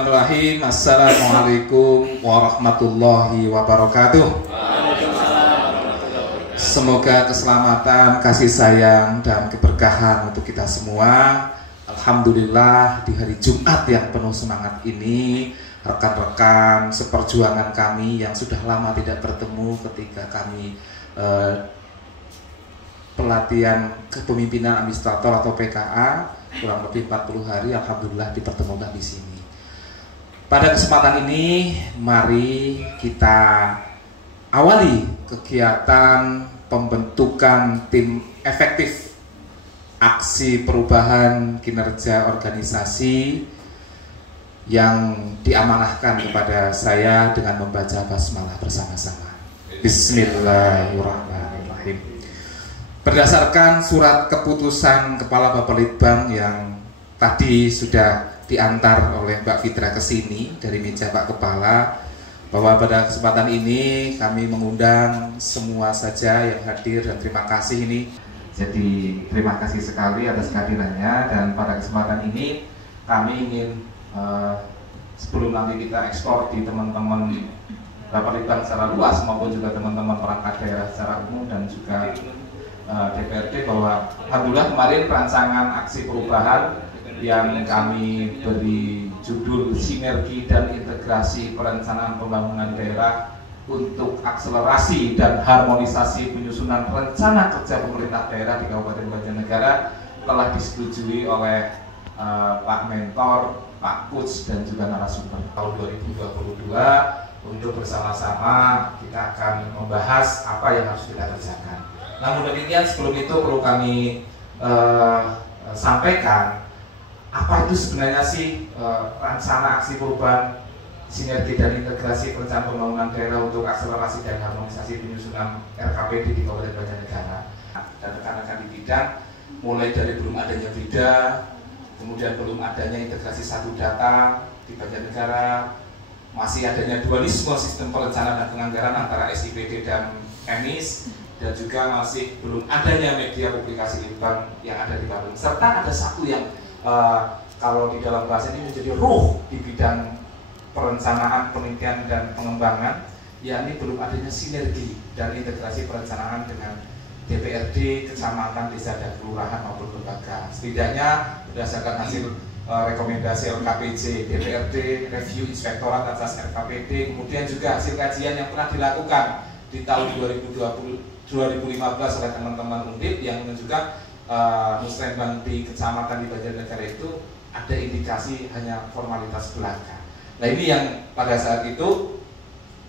Bismillahirrahmanirrahim. Assalamualaikum warahmatullahi wabarakatuh. Semoga keselamatan, kasih sayang, dan keberkahan untuk kita semua. Alhamdulillah di hari Jumat yang penuh semangat ini, rekan-rekan seperjuangan kami yang sudah lama tidak bertemu ketika kami pelatihan kepemimpinan administrator atau PKA kurang lebih 40 hari, alhamdulillah dipertemukan di sini. Pada kesempatan ini, mari kita awali kegiatan pembentukan tim efektif aksi perubahan kinerja organisasi yang diamanahkan kepada saya dengan membaca basmalah bersama-sama. Bismillahirrahmanirrahim. Berdasarkan surat keputusan Kepala Bapelitbang yang tadi sudah diantar oleh Mbak Fitra ke sini dari meja Pak Kepala, bahwa pada kesempatan ini kami mengundang semua saja yang hadir, dan terima kasih ini. Jadi terima kasih sekali atas kehadirannya, dan pada kesempatan ini kami ingin sebelum nanti kita ekspor di teman-teman Bapelitbang secara luas maupun juga teman-teman perangkat daerah secara umum dan juga DPRD, bahwa alhamdulillah kemarin rancangan aksi perubahan yang kami beri judul Sinergi dan Integrasi Perencanaan Pembangunan Daerah untuk Akselerasi dan Harmonisasi Penyusunan Rencana Kerja Pemerintah Daerah di Kabupaten Banjarnegara telah disetujui oleh Pak Mentor, Pak Coach, dan juga narasumber. Tahun 2022 untuk bersama-sama kita akan membahas apa yang harus kita kerjakan. Namun demikian, sebelum itu perlu kami sampaikan apa itu sebenarnya sih rencana aksi perubahan sinergi dan integrasi perencanaan pembangunan daerah untuk akselerasi dan harmonisasi penyusunan RKPD di Kabupaten Banjarnegara. Dan rekan-rekan di bidang, mulai dari belum adanya BIDA, kemudian belum adanya integrasi satu data di Banjarnegara, masih adanya dualisme sistem perencanaan dan penganggaran antara SIPD dan MIS, dan juga masih belum adanya media publikasi litbang yang ada di Bandung. Serta ada satu yang kalau di dalam bahasa ini menjadi ruh di bidang perencanaan, penelitian, dan pengembangan, yakni belum adanya sinergi dan integrasi perencanaan dengan DPRD, kecamatan, desa, dan kelurahan maupun lembaga. Setidaknya berdasarkan hasil rekomendasi LKPJ, DPRD, review inspektorat atas RKPD, kemudian juga hasil kajian yang pernah dilakukan di tahun 2015 oleh teman-teman Undip yang menunjukkan musrembang di kecamatan di Banjarnegara itu ada indikasi hanya formalitas belaka. Nah, ini yang pada saat itu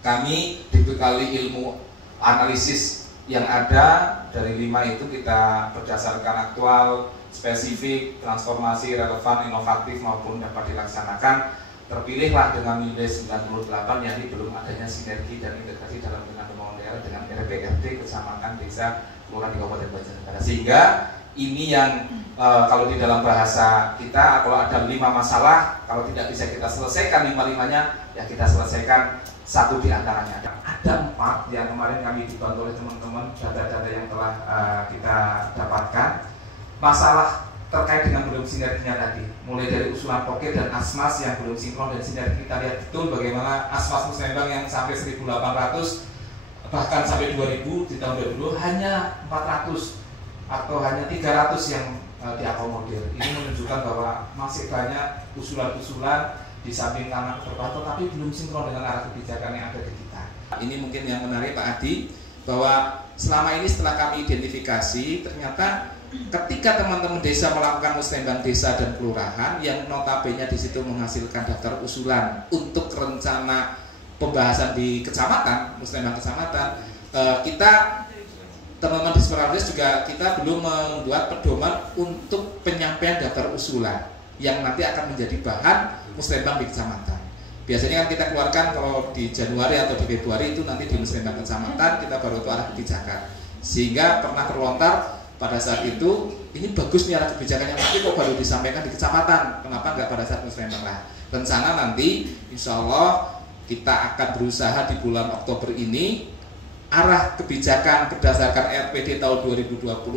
kami dibekali ilmu analisis yang ada dari 5 itu, kita berdasarkan aktual, spesifik, transformasi, relevan, inovatif maupun dapat dilaksanakan, terpilihlah dengan nilai 98, yakni belum adanya sinergi dan integrasi dalam pembangunan daerah dengan RPRD, kecamatan, desa, kelurahan di Kabupaten Banjarnegara. Sehingga ini yang kalau di dalam bahasa kita, kalau ada 5 masalah, kalau tidak bisa kita selesaikan 5-5-nya, ya kita selesaikan satu di antaranya. Ada 4 yang kemarin kami dibantu oleh teman-teman, data-data yang telah kita dapatkan. Masalah terkait dengan belum sinerginya tadi, mulai dari usulan Poket dan Asmas yang belum sinkron dan sinergi. Kita lihat betul bagaimana Asmas Musrembang yang sampai 1.800 bahkan sampai 2.000 di tahun 2020 hanya 400 atau hanya 300 yang diakomodir. Ini menunjukkan bahwa masih banyak usulan-usulan di samping kanan perubahan, tetapi belum sinkron dengan arah kebijakan yang ada di kita. Ini mungkin yang menarik Pak Adi, bahwa selama ini setelah kami identifikasi, ternyata ketika teman-teman desa melakukan musrembang desa dan kelurahan yang notabene di situ menghasilkan daftar usulan untuk rencana pembahasan di kecamatan, musrembang kecamatan, kita teman-teman di Semarang juga kita belum membuat pedoman untuk penyampaian daftar usulan yang nanti akan menjadi bahan musrembang di kecamatan. Biasanya kan kita keluarkan kalau di Januari atau di Februari itu nanti di musrembang kecamatan kita baru itu arah kebijakan. Sehingga pernah terlontar pada saat itu, ini bagus nih arah kebijakannya, tapi kok baru disampaikan di kecamatan, kenapa nggak pada saat musrembang? Nah, rencana nanti insya Allah kita akan berusaha di bulan Oktober ini arah kebijakan berdasarkan RPD tahun 2024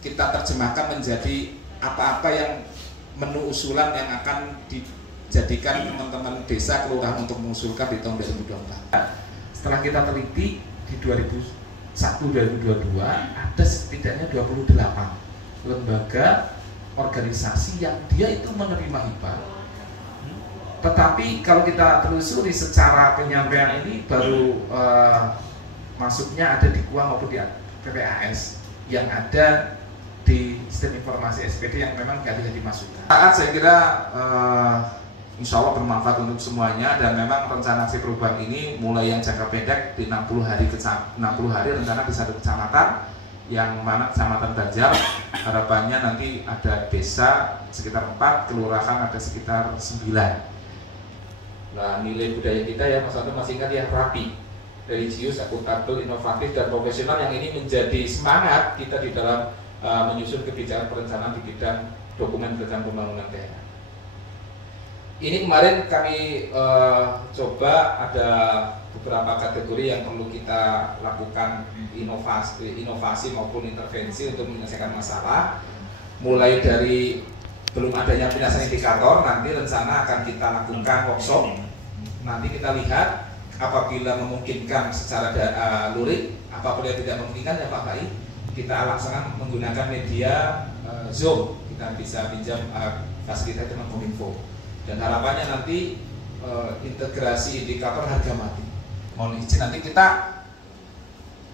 kita terjemahkan menjadi apa-apa yang menu usulan yang akan jadikan teman-teman desa kelurahan untuk mengusulkan di tahun 2024. Setelah kita teliti di 2001-2022 ada setidaknya 28 lembaga organisasi yang dia itu menerima hibah. Tetapi kalau kita telusuri secara penyampaian ini baru masuknya ada di KUA maupun di PPAS yang ada di sistem informasi SPD yang memang ganti-ganti masukan. Saya kira insya Allah bermanfaat untuk semuanya, dan memang rencana aksi perubahan ini mulai yang jangka pendek di 60 hari rencana di satu kecamatan, yang mana kecamatan Banjar harapannya nanti ada desa sekitar 4, kelurahan ada sekitar 9. Nah, nilai budaya kita ya Mas Anto masih ingat ya, rapi, religius, akuntabel, inovatif, dan profesional, yang ini menjadi semangat kita di dalam menyusun kebijakan perencanaan di bidang dokumen perencanaan pembangunan daerah. Ini kemarin kami coba ada beberapa kategori yang perlu kita lakukan inovasi maupun intervensi untuk menyelesaikan masalah. Mulai dari belum adanya penyelesaian indikator, nanti rencana akan kita lakukan workshop. Nanti kita lihat apabila memungkinkan secara lurik, apabila tidak memungkinkan ya Pak Kai, kita laksanakan menggunakan media Zoom. Kita bisa pinjam fasilitas dengan Kominfo. Dan harapannya nanti integrasi indikator harga mati. Mohon izin nanti kita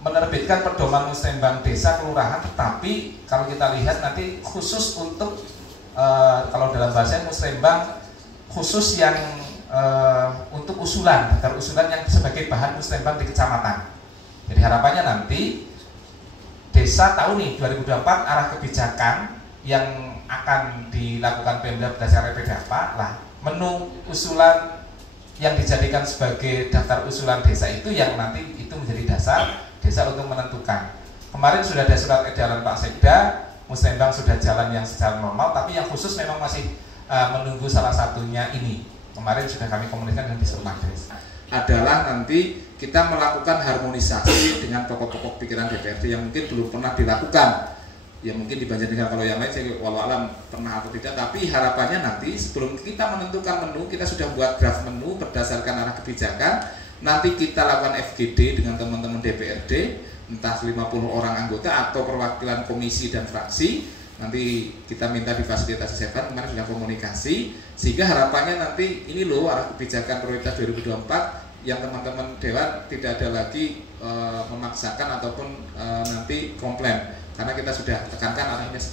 menerbitkan pedoman musrembang desa kelurahan, tetapi kalau kita lihat nanti khusus untuk kalau dalam bahasa musrembang khusus yang untuk usulan, daftar usulan yang sebagai bahan musrembang di kecamatan. Jadi harapannya nanti desa tahu nih 2024 arah kebijakan yang akan dilakukan Pemda berdasarkan RPD apa lah, menu usulan yang dijadikan sebagai daftar usulan desa itu yang nanti itu menjadi dasar desa untuk menentukan. Kemarin sudah ada surat edaran Pak Sekda, musrembang sudah jalan yang secara normal, tapi yang khusus memang masih menunggu salah satunya ini. Kemarin sudah kami komunikasikan dengan Dispermades. Adalah nanti kita melakukan harmonisasi dengan pokok-pokok pikiran DPRD yang mungkin belum pernah dilakukan. Ya mungkin di Banjarnegara, kalau yang lain saya walau alam pernah atau tidak, tapi harapannya nanti sebelum kita menentukan menu, kita sudah buat draft menu berdasarkan arah kebijakan. Nanti kita lakukan FGD dengan teman-teman DPRD, entah 50 orang anggota atau perwakilan komisi dan fraksi. Nanti kita minta difasilitasi Seven, kemarin sudah komunikasi, sehingga harapannya nanti ini loh arah kebijakan prioritas 2024 yang teman-teman Dewan tidak ada lagi memaksakan ataupun nanti komplain, karena kita sudah tekankan arahnya seperti